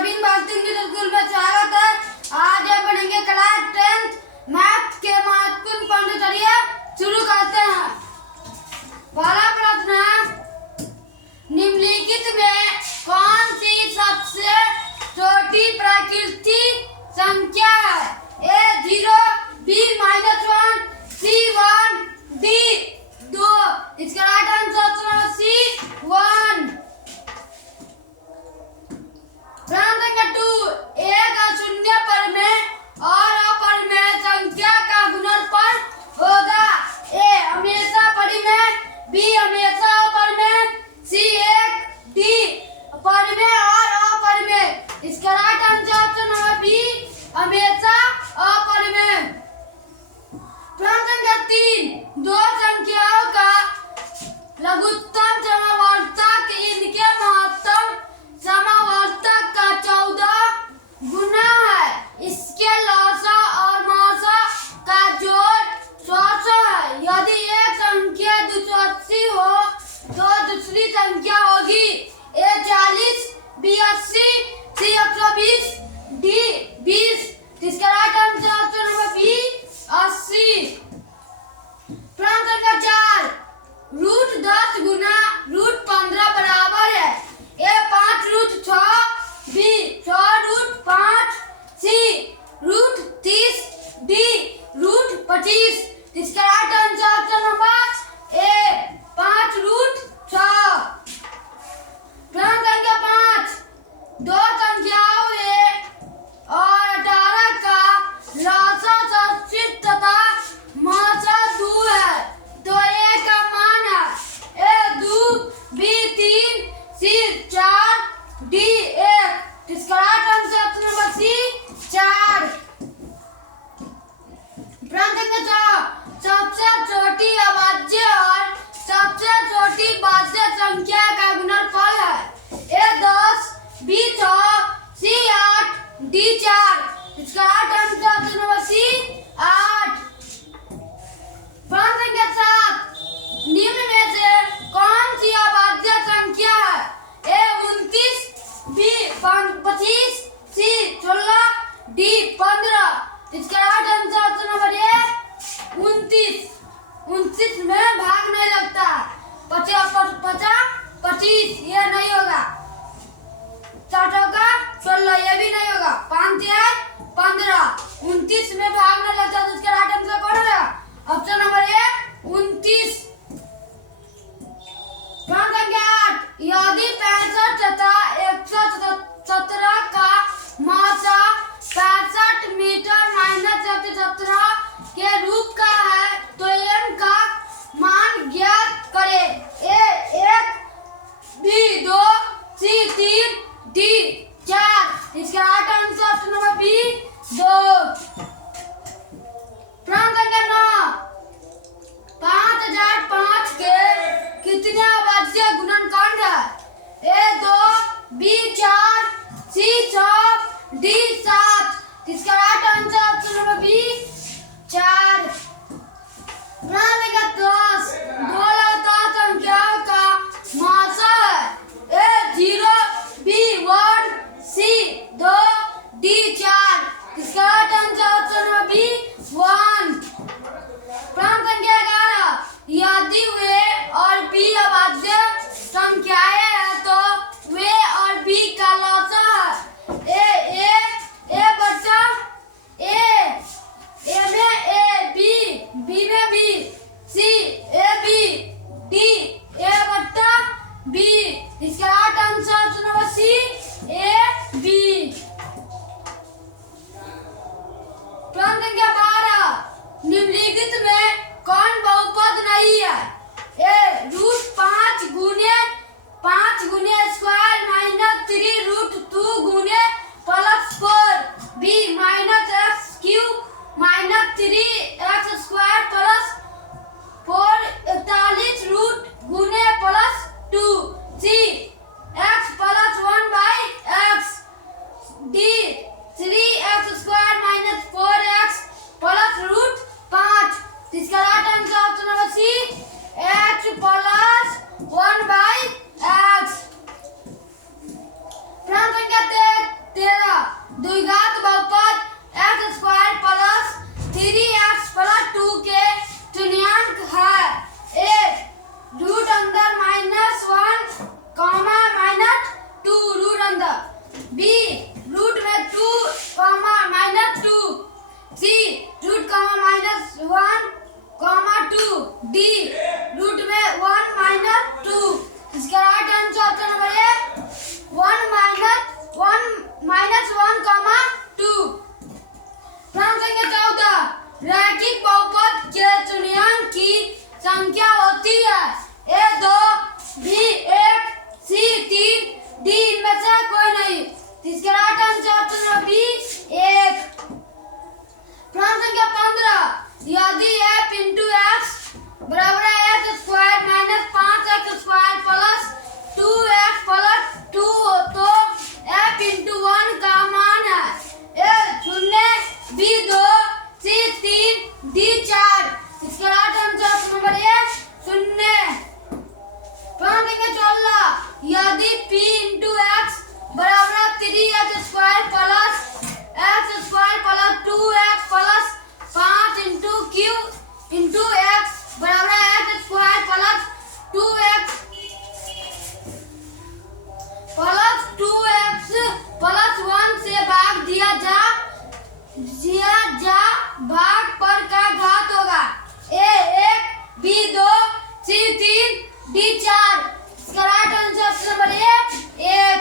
Praveen Bharti English school में स्वागत है। आज हम पढ़ेंगे क्लास 10th मैथ के महत्वपूर्ण पॉइंट। चलिए शुरू करते हैं। पहला प्रश्न है, निम्नलिखित में कौन सी सबसे छोटी प्राकृतिक संख्या है? A 0, B -1, C 1, D 2। इसका राइट आंसर है C 1। प्रश्न संख्या 2, एक शून्य पर में और अपरिमेय संख्या का गुणनफल होगा। A हमेशा परिमेय, B हमेशा अपरिमेय, C 1, D परिमेय और अपरिमेय। इसका राइट आंसर है B हमेशा अपरिमेय। प्रश्न संख्या 3, दो संख्याओं का लघुत्तम समावर्तक इनके महत्तम समावर्तक का 14 गुना है। इसके लसा और मासा का जोड़ 100 है। यदि एक संख्या 280 हो तो दूसरी संख्या होगी A 40, B 80, C 120, D 20। इसका राइट आंसर है B 80। प्रश्न संख्या 4, √10 गुना √15 बराबर है। A 5√6, B 6√5, C √30, D √25। इसका राइट आंसर नंबर A 5√6। प्रश्न संख्या 5, दो संख्याओं A और 18 का लसा 80 तथा मासा 2 है तो A का मान है A 2, B 3, C 4, D 1। इसका राइट आंसर नंबर C 4। प्रश्न संख्या 6, सबसे छोटी अभाज्य और सबसे छोटी भाज्य संख्या का गुणनफल है। A 10, B 6, C 8, D 4। इसका राइट आंसर नंबर C 8। प्रश्न संख्या 7, निम्न में से कौन सी अभाज्य संख्या है? A 29, B 25, C 16, D 15। इसका राइट आंसर नंबर A 29। 29 में भाग नहीं लगता। 50, 25 ये नहीं होगा। 60 का 16 ये भी नहीं होगा। 5 या 15, 29 में भाग नहीं लगता तो इसका राइट आंसर कौन होगा? Option number A 29। प्रश्न संख्या 8, यदि 65 तथा 117 का मासा 65 मीटर - 117 के रूप का है तो n का मान ज्ञात करें। A 1, B 2, C 3, D 4। इसका right answer option number B 2। प्रश्न संख्या 9, 5005 के कितने अभाज्य गुणनखंड है? A 2, B 4, C 6, D 7। इसका right answer option number B 4। प्रश्न संख्या 10, दो लगातार संख्याओं का मासा है। A 0, B द्विघात बहुपद x square plus 3x plus 2 के तुल्यांक है। ए रूट अंदर -1 कॉमा -2 रूट अंदर। बी रूट में 2 comma -2। C root comma -1 comma 2। D root में 1 -2। इसका right answer option number A 1 comma 2। प्रश्न संख्या 14 रैखिक बहुपद के तुल्यांक की संख्या होती है। ए 2, बी 1, सी 3, डी इनमें से कोई नहीं। इसका right answer option number B 1। प्रश्न संख्या 15 यदि f इंटू x बराबर है x square minus 5x square plus 2x plus 2 हो तो f इंटू 1 का मान है। ए 0, बी 2, सी 3, डी 4। इसका राइट आंसर ऑप्शन नंबर ए 0। प्रश्न संख्या 16 यदि p इंटू x बराबर है 3x square plus x square plus 2x plus 5 into q into x बराबर है x square plus 2x plus 1 से भाग दिया जा भाग पर का घात होगा। ए 1, बी 2, सी 3, डी 4। इसका right answer option number A 1।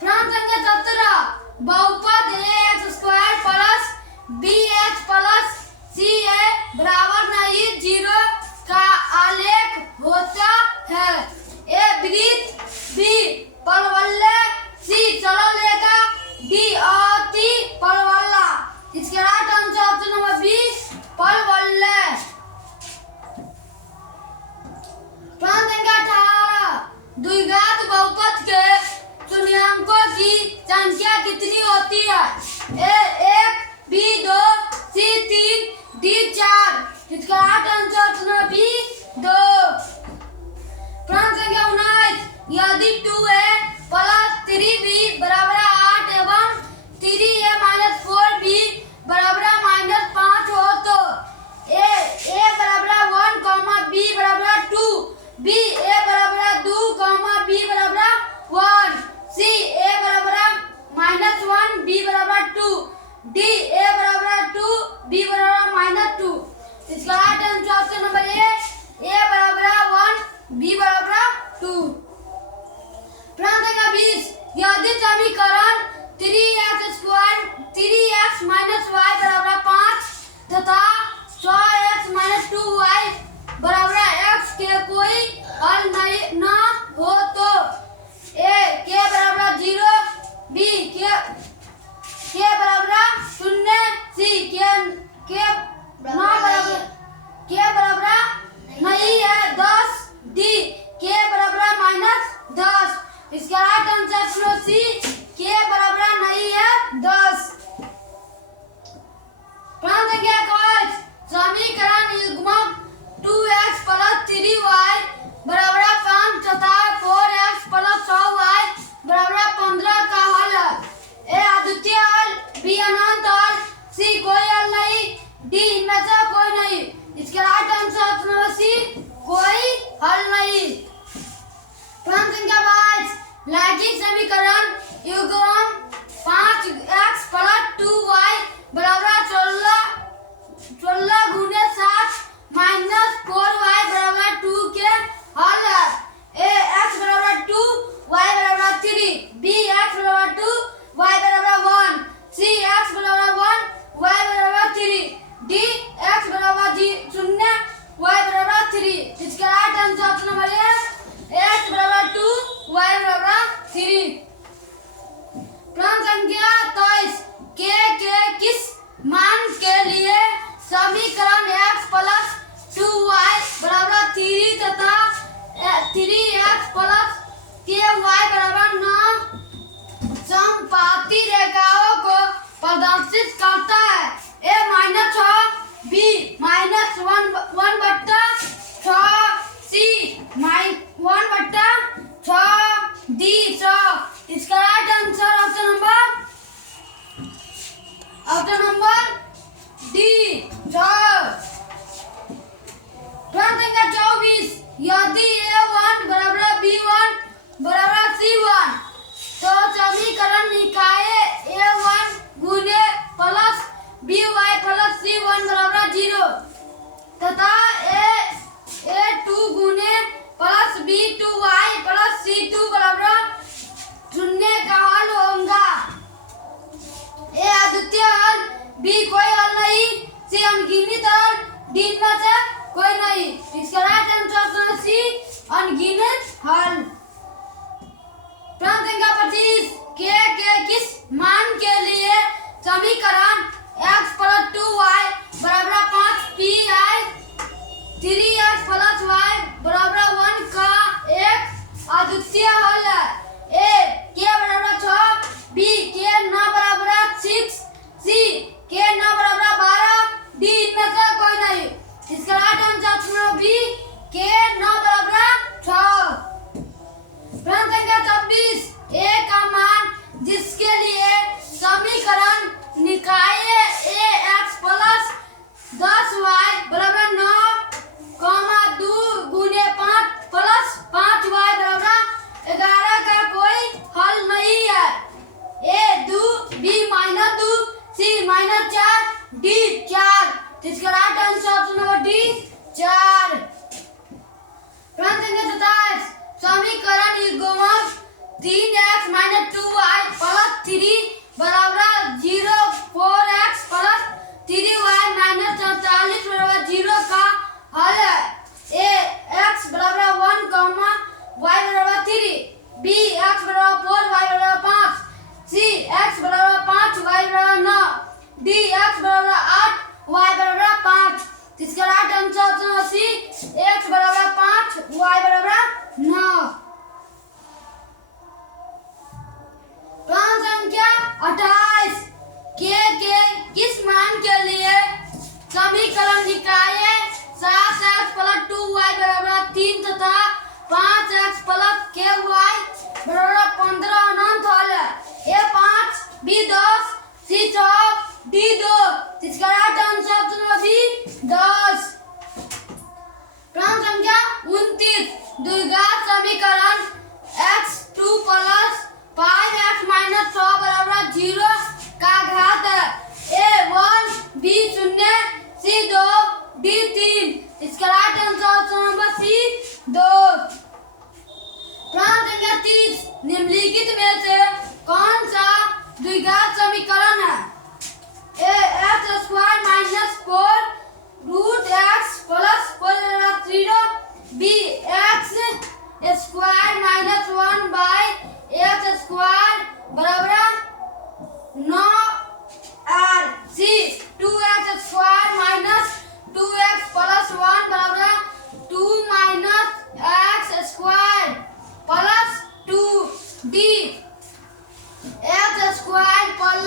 प्रश्न संख्या 17 बहुपद ax square plus bx plus ca बराबर नहीं 0 का आलेख होता है। ए वृत्त, बी परवलय, सी सरल रेखा, डी अति परवलय। इसके right answer option number B परवलय। प्रश्न संख्या 18 द्विघात बहुपद के तुल्यांकों की संख्या कितनी होती है। A 1, B 2, C 3, D 4। इसका right answer option number B 2। प्रश्न संख्या 19 यदि 2a प्लस 3b बराबर 8 एवं 3a माइनस 4b बराबर -5 हो तो a बराबर 1 कॉमा b बराबर 2, b a बराबर 2 कॉमा b बराबर 1, c a बराबर -1 b बराबर 2, d a बराबर 2 b बराबर -2। इसका राइट आंसर ऑप्शन नंबर ए बराबर 1 b बराबर 2। प्रश्न संख्या 20 यदि समीकरण 3x square 3x minus y बराबर 5 तथा 6x माइनस 2y बराबर x के कोई हल न हो तो a k बराबर 0, b k बराबर 0, c k बराबर नहीं है 10, d k बराबर -10। इसका राइट आंसर सी k बराबर नहीं है 10। प्रश्न संख्या 21 समीकरण युग्मक 2x प्लस 3y बराबर 5 तथा 4x प्लस 6y बराबर 15 का हल है। ए अद्वितीय हल, बी अनंत हल, सी कोई हल नहीं, डी इनमें से कोई नहीं। इसका right answer option number C कोई हल नहीं। प्रश्न संख्या 22 रैखिक समीकरण युग्म 5x प्लस 2y बराबर 16 गुने 7 माइनस 4y बराबर 2 के हल है। ए x बराबर 2, y बराबर 3, b x बराबर 2, y बराबर 1, c x बराबर 1, y बराबर 3, d x बराबर 0, y बराबर 3। इसका राइट आंसर ऑप्शन नंबर ए x बराबर 2, y बराबर 3। 1 डी 6। प्रश्न संख्या 24 यदि a1 बराबर b1 बराबर c1 तो समीकरण निकाय a1 गुने प्लस by प्लस c1 बराबर 0 तथा a2 गुने प्लस b2y प्लस c2 बराबर 0 का हल होगा। ए अद्वितीय हल, b कोई हल नहीं, c अनगिनत हल, d में से कोई नहीं। इसका राइट आंसर सी अनगिनत हल। प्रश्न संख्या 25 के किस मान के लिए समीकरण x + 2y बराबर 5pi 3x + y बराबर 1 का एक अद्वितीय हल है। a k बराबर 6, b k 9 बराबर 6, c k 9 बराबर 12, d इनमें से कोई नहीं। इसका राइट आंसर b k 9 बराबर 6। प्रश्न संख्या 26 a का मान जिसके लिए समीकरण निकाय ax + 10y बराबर 9, 2 गुने 5 प्लस 5y बराबर 11 का कोई हल नहीं है। a 2, b -2, c -4, d 4। इसका राइट आंसर डी 4। प्रश्न संख्या 27 समीकरण युग्मक 3x - 2y + 3 बराबर 0, 4x + 3y - 44 बराबर 0 का हल है। a x बराबर 1, y बराबर 3, b x बराबर 4, y बराबर 5, c x बराबर 5, y बराबर 9, d x बराबर 8, y बराबर 5। इसका राइट आंसर सी x बराबर 5, y बराबर 9। प्रश्न संख्या 28 के किस मान के लिए समीकरण निकाय 7x + 2y बराबर 3 तथा 5x + ky बराबर 15 अनंत हल है। a 5, b 10, c 6, d 2। इसका राइट आंसर b 10। प्रश्न संख्या 29 द्विघात समीकरण x2 + 5x - 6 बराबर 0 का घात है। a1, b 0, c 2, d 3। इसका राइट आंसर सी 2। प्रश्न संख्या 30 निम्नलिखित में से कौन सा द्विघात समीकरण है। a x² - 4 √x + 4 0, b x² - 1/x² बराबर 9r, c 2x² - 2x + 1 बराबर 2 - x² + 2, d x² + 1 × 1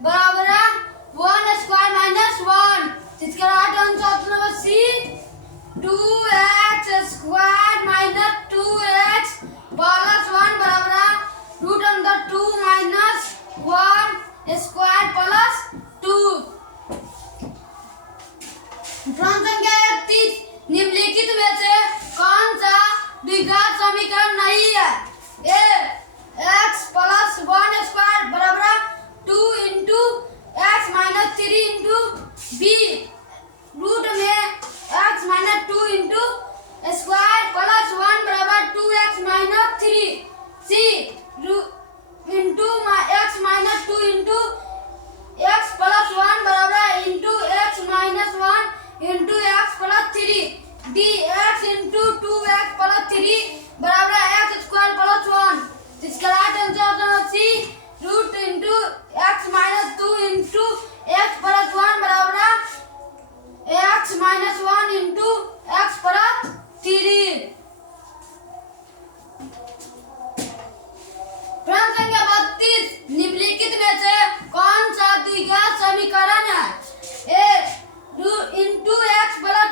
बराबर 1² - 1। इसका right answer C 2x² - 2x + 1 बराबर √2 - 1² + 2। प्रश्न संख्या 31 निम्नलिखित में से कौन सा द्विघात समीकरण नहीं है। a x + 1² बराबर 2 × x - 3 × b रूट में x - 2 × स्क्वायर + 1 बराबर 2x - 3, c × x - 2 × x + 1 बराबर x - 1 × x + 3, d x × 2x + 3 बराबर x² + 1। इसका right answer C √x - 2 × x + 1 बराबर x - 1 × x + 3। प्रश्न संख्या 32 निम्नलिखित में से कौन सा द्विघात समीकरण है। a × x +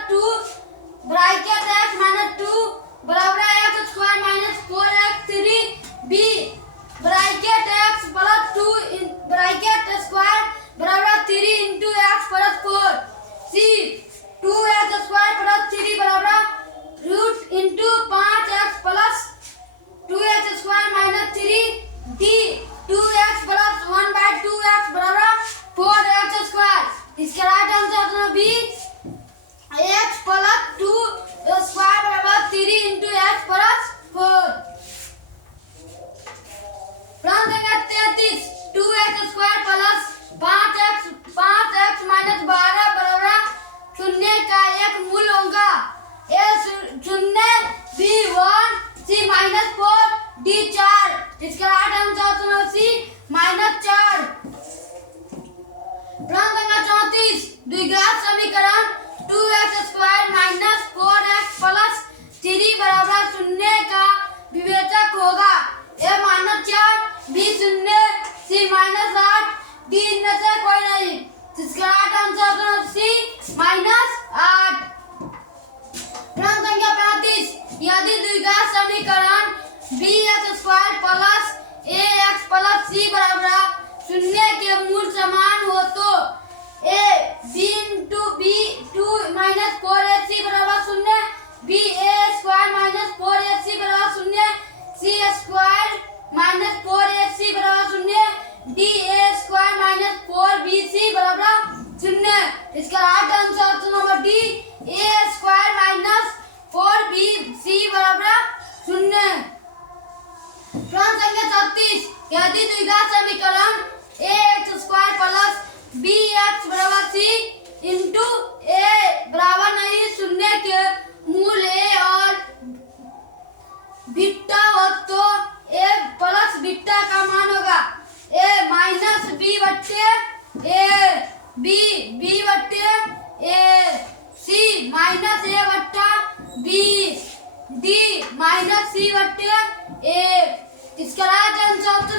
द्विघात समीकरण bx² plus ax plus c बराबर शून्य के मूल समान हो तो a b into b 2 minus 4ac बराबर शून्य b a² माइनस 4ac बराबर शून्य c² माइनस 4ac बराबर शून्य d a² माइनस 4bc बराबर शून्य। इसका right answer option number D a² minus 4bc बराबर शून्य। प्रश्न संख्या 36 यदि द्विघात समीकरण ax² प्लस bx बराबर c इंटू a बराबर नहीं शून्य के मूल a और बीटा हो तो a प्लस बीटा का मान होगा a माइनस b बट्टे a b b बट्टे a c माइनस a बट्टा b d माइनस c बट्टे a। इसका राइट आंसर ऑप्शन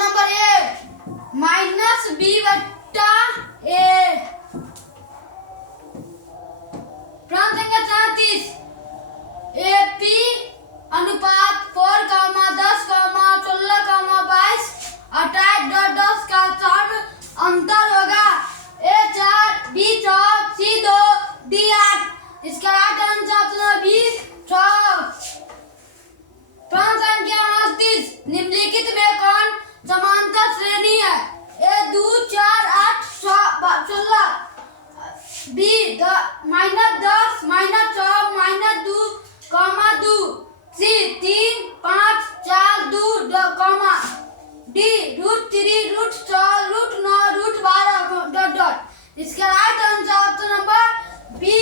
नंबर ए माइनस b बट्टा a। प्रश्न संख्या 34 AP अनुपात 4, 10, 16, 22 28 का सब अंतर होगा A4 B4 C2 D8। इसका राइट आंसर ऑप्शन बी 6। प्रश्न संख्या 29 निम्नलिखित में कौन समांतर श्रेणी है A 2 4 8 16 B -10 -6 -2 C 3 5 4 2 D √3 √6 √9 √12। इसका right answer option number B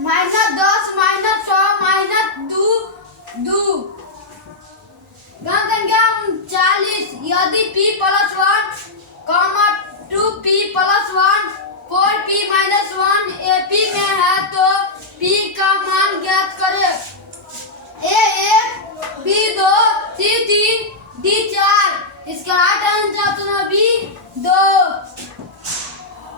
-10 -6 -2 प्रश्न संख्या 40 यदि p + 1, 2p + 1 4p - 1 AP में है तो p का मान ज्ञात करें। A1 B2 C3 D4। इसका राइट आंसर ऑप्शन बी 2।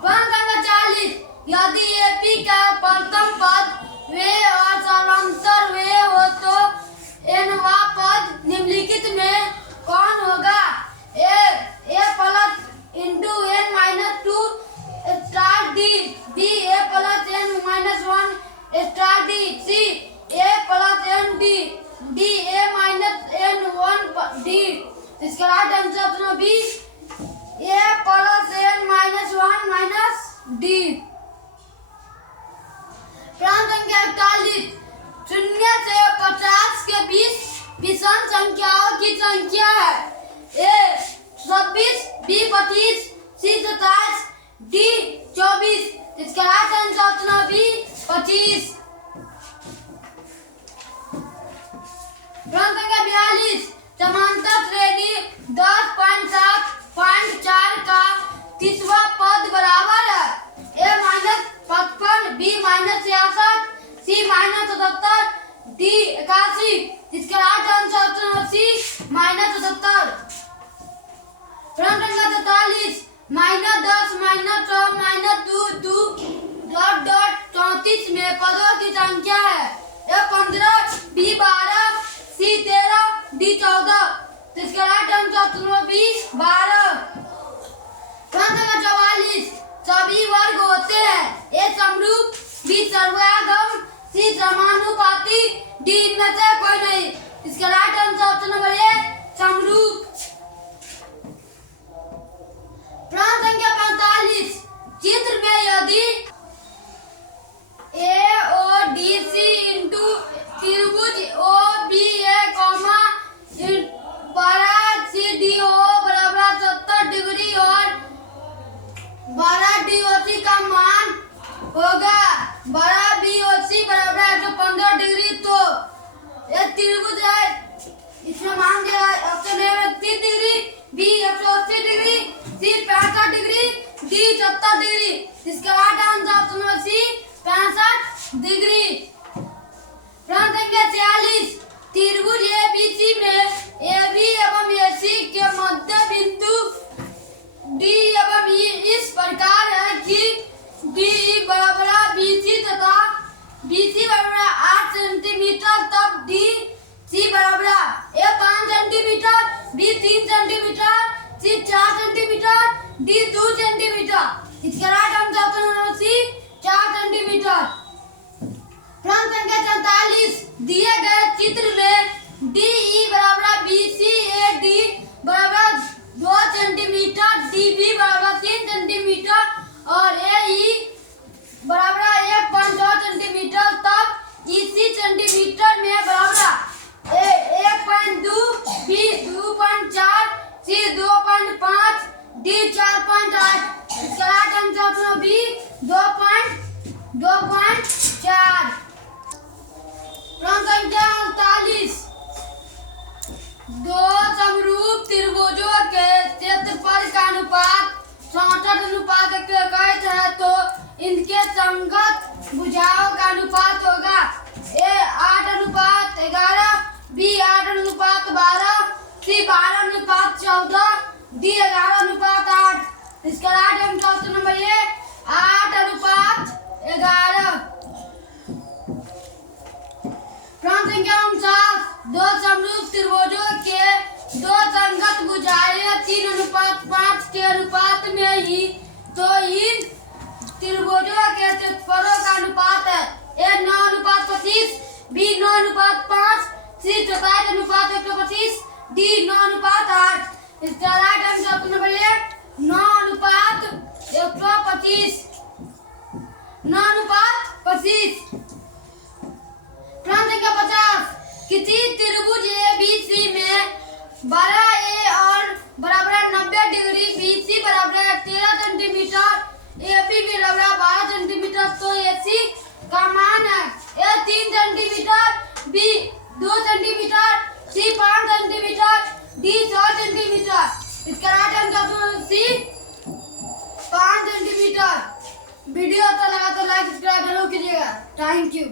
प्रश्न संख्या 40 यदि AP का प्रथम पद वे और सर्वांतर वे हो तो nवा पद निम्नलिखित में कौन होगा a plus into n minus 2 star d b a plus n minus 1 star d c a plus n d d a minus n 1 d। इसका right answer option B a plus n minus 1 minus d। प्रश्न संख्या 41 शून्य से 50 के बीच विषम संख्याओं की संख्या है A 26 B 25 C 27 D 24। इसका राइट आंसर ऑप्शन बी 25। प्रश्न संख्या 42 समांतर श्रेणी 10.7.4 का 30वां पद बराबर है A -55 B -66 C -77 D 81। इसका राइट आंसर ऑप्शन सी -77। प्रश्न संख्या 43 -10 -6 -2 34 में पदों की संख्या है A 15 B 12 C 13 D 14। इसका राइट आंसर ऑप्शन बी 12। प्रश्न संख्या 44 सभी वर्ग होते हैं A समरूप B सर्वयागम C समानुपाती D इनमें से कोई नहीं। इसका राइट आंसर ऑप्शन नंबर ए समरूप। प्रश्न संख्या 45 चित्र में यदि AODC इंटू त्रिभुज OBA बड़ा CDO बराबर 70 डिग्री और बड़ा DOC का मान होगा बड़ा BOC बराबर 115 डिग्री तो ये त्रिभुज है इसमें मान दिया option A 30 degree B 180 degree C 65 degree D 70 degree. इसका right answer option C 65 degree. प्रश्न संख्या 46 त्रिभुज ABC में AB एवं AC के मध्य बिंदु D एवं E इस प्रकार है कि D बराबर BC तथा BC बराबर 8 सेंटीमीटर, तब DC बराबर A 5 centimetre, B 3 centimetre, C 4 centimetre, D 2 centimetre. इसका right answer option number C 4 centimetre. प्रश्न संख्या 44 दिए गए चित्र में DE बराबर BC AD बराबर 2 सेंटीमीटर, DB बराबर 3 सेंटीमीटर और AE बराबर 1.2 सेंटीमीटर, तब EC सेंटीमीटर में बराबर A 1.2, B 2.4, C 2.5, D 4.8। इसका राइट आंसर ऑप्शन B 2.4। प्रश्न संख्या 39 दो समरूप त्रिभुजों के क्षेत्रफल का अनुपात 66:1 है, तो इनके संगत भुजाओं का अनुपात होगा A 8:11, B 8:12, C 12:14, D 11:8। इसका right answer option number A 8:11। प्रश्न संख्या 49 दो समरूप त्रिभुजों के दो संगत भुजाएं 3:5 के अनुपात में ही, तो इन त्रिभुजों के क्षेत्रफलों का अनुपात है A 9:25, B 9:5, C 27:125, D 9:8। इसका right answer option number A 9:125। 9:25। प्रश्न संख्या 50 किसी त्रिभुज ABC में 12 A और बराबर 90 डिग्री, BC बराबर 13 सेंटीमीटर, AB बराबर 12 सेंटीमीटर, तो AC का मान है A 3 centimetre, B 2 centimetre, C 5 centimetre, D 6 centimetre. इसका right answer C 5 centimetre. Video अच्छा लगा तो लाइक सब्सक्राइब जरूर कीजिएगा। Thank you.